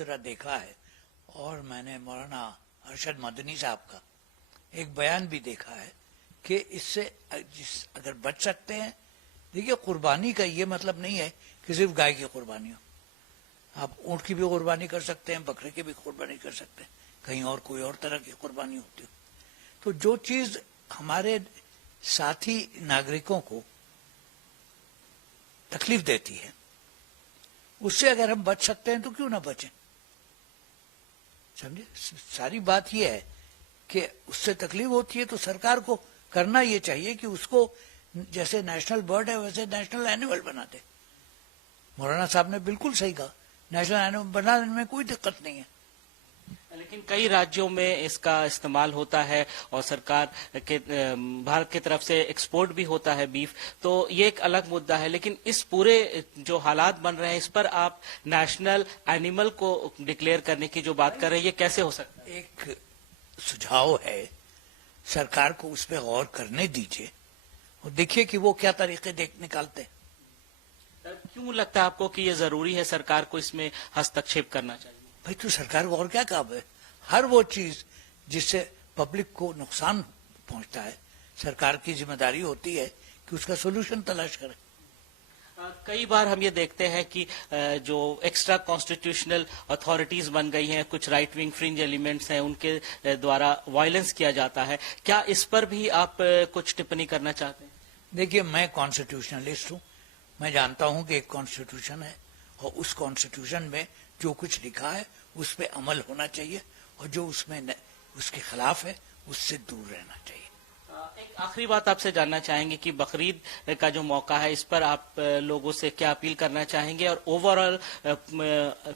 ذرا دیکھا ہے اور میں نے مولانا ارشد مدنی صاحب کا ایک بیان بھی دیکھا ہے کہ اس سے اگر بچ سکتے ہیں. دیکھیے قربانی کا یہ مطلب نہیں ہے کہ صرف گائے کی قربانی ہو. آپ اونٹ کی بھی قربانی کر سکتے ہیں, بکرے کی بھی قربانی کر سکتے ہیں, کہیں اور کوئی اور طرح کی قربانی ہوتی ہو. تو جو چیز ہمارے ساتھی ناگرکوں کو تکلیف دیتی ہے اس سے اگر ہم بچ سکتے ہیں تو کیوں نہ بچیں. سمجھے, ساری بات یہ ہے کہ اس سے تکلیف ہوتی ہے تو سرکار کو کرنا یہ چاہیے کہ اس کو جیسے نیشنل برڈ ہے ویسے نیشنل اینیمل بنا دے. مولانا صاحب نے بالکل صحیح کہا, نیشنل اینیمل بنانے میں کوئی دقت نہیں ہے. لیکن کئی راجیوں میں اس کا استعمال ہوتا ہے اور سرکار کے بھارت کی طرف سے ایکسپورٹ بھی ہوتا ہے بیف, تو یہ ایک الگ مدعا ہے. لیکن اس پورے جو حالات بن رہے ہیں اس پر آپ نیشنل اینیمل کو ڈکلیئر کرنے کی جو بات کر رہے ہیں یہ کیسے ہو سکتا ہے؟ ایک سجھاؤ ہے, سرکار کو اس پہ غور کرنے دیجیے اور دیکھیے کہ وہ کیا طریقے نکالتے ہیں. کیوں لگتا ہے آپ کو کہ یہ ضروری ہے سرکار کو اس میں ہستکشیپ کرنا چاہیے؟ بھائی تو سرکار کو اور کیا کام ہے. ہر وہ چیز جس سے پبلک کو نقصان پہنچتا ہے سرکار کی ذمہ داری ہوتی ہے کہ اس کا سولوشن تلاش کرے. کئی بار ہم یہ دیکھتے ہیں کہ جو ایکسٹرا کانسٹیٹیوشنل اتھارٹیز بن گئی ہیں, کچھ رائٹ ونگ فرنج ایلیمنٹس ہیں, ان کے دوارا وائلنس کیا جاتا ہے. کیا اس پر بھی آپ کچھ ٹپنی کرنا چاہتے ہیں؟ دیکھیے میں کانسٹیٹیوشنلسٹ ہوں, میں جانتا ہوں کہ ایک کانسٹیٹیوشن ہے اور اس کانسٹیٹیوشن میں جو کچھ لکھا ہے اس پہ عمل ہونا چاہیے اور جو اس میں اس کے خلاف ہے اس سے دور رہنا چاہیے. ایک آخری بات آپ سے جاننا چاہیں گے کہ بقرعید کا جو موقع ہے اس پر آپ لوگوں سے کیا اپیل کرنا چاہیں گے, اور اوور آل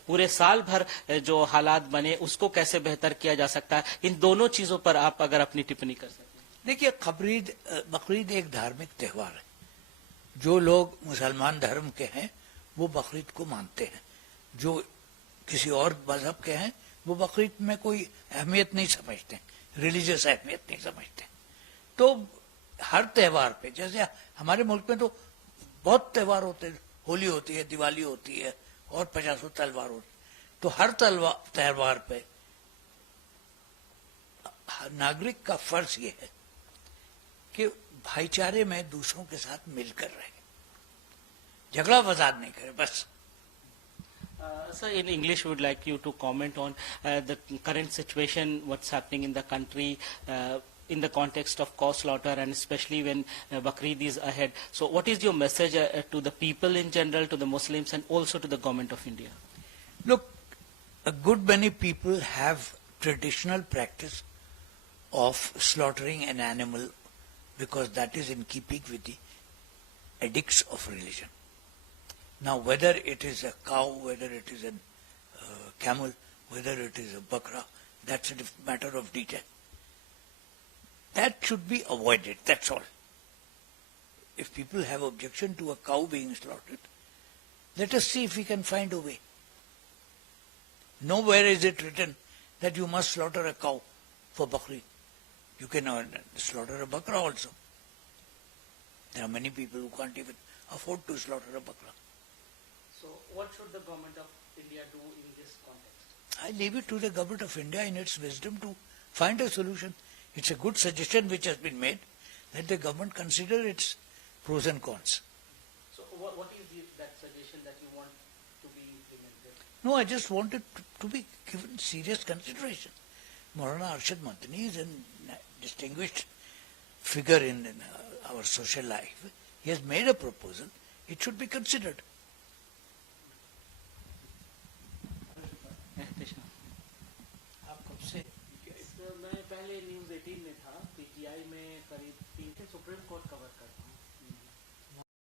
پورے سال بھر جو حالات بنے اس کو کیسے بہتر کیا جا سکتا ہے, ان دونوں چیزوں پر آپ اگر اپنی ٹپنی کر سکیں. دیکھیے بقرعید ایک دھارمک تہوار ہے. جو لوگ مسلمان دھرم کے ہیں وہ بقرعید کو مانتے ہیں, جو کسی اور مذہب کے ہیں وہ بقرعید میں کوئی اہمیت نہیں سمجھتے, ریلیجیس اہمیت نہیں سمجھتے. تو ہر تہوار پہ, جیسے ہمارے ملک میں تو بہت تہوار ہوتے ہیں, ہولی ہوتی ہے, دیوالی ہوتی ہے اور 50 تہوار ہوتے ہیں, تو ہر تہوار پہ ناگرک کا فرض یہ ہے کہ بھائی چارے میں دوسروں کے ساتھ مل کر رہے, جھگڑا فساد نہیں کرے بس. Sir, in English, we would like you to comment on the current situation, what's happening in the country in the context of cow slaughter, and especially when Baqreed is ahead. So what is your message to the people in general, to the Muslims, and also to the government of India? Look, a good many people have traditional practice of slaughtering an animal because that is in keeping with the edicts of religion. Now, whether it is a cow, whether it is a camel, whether it is a bakra, that's a matter of detail. That should be avoided, that's all. If people have objection to a cow being slaughtered, let us see if we can find a way. Nowhere is it written that you must slaughter a cow for Baqreed. You can slaughter a bakra also. There are many people who can't even afford to slaughter a bakra. So what should the government of India do in this context? I leave it to the government of India in its wisdom to find a solution. It's a good suggestion which has been made. Let the government consider its pros and cons. So what is that suggestion that you want to be implemented? No, I just want it to be given serious consideration. Maulana Arshad Madani is a distinguished figure in our social life. He has made a proposal. It should be considered. آپ کب سے؟ میں پہلے news 18 میں تھا, P T I میں قریب 3 supreme court کور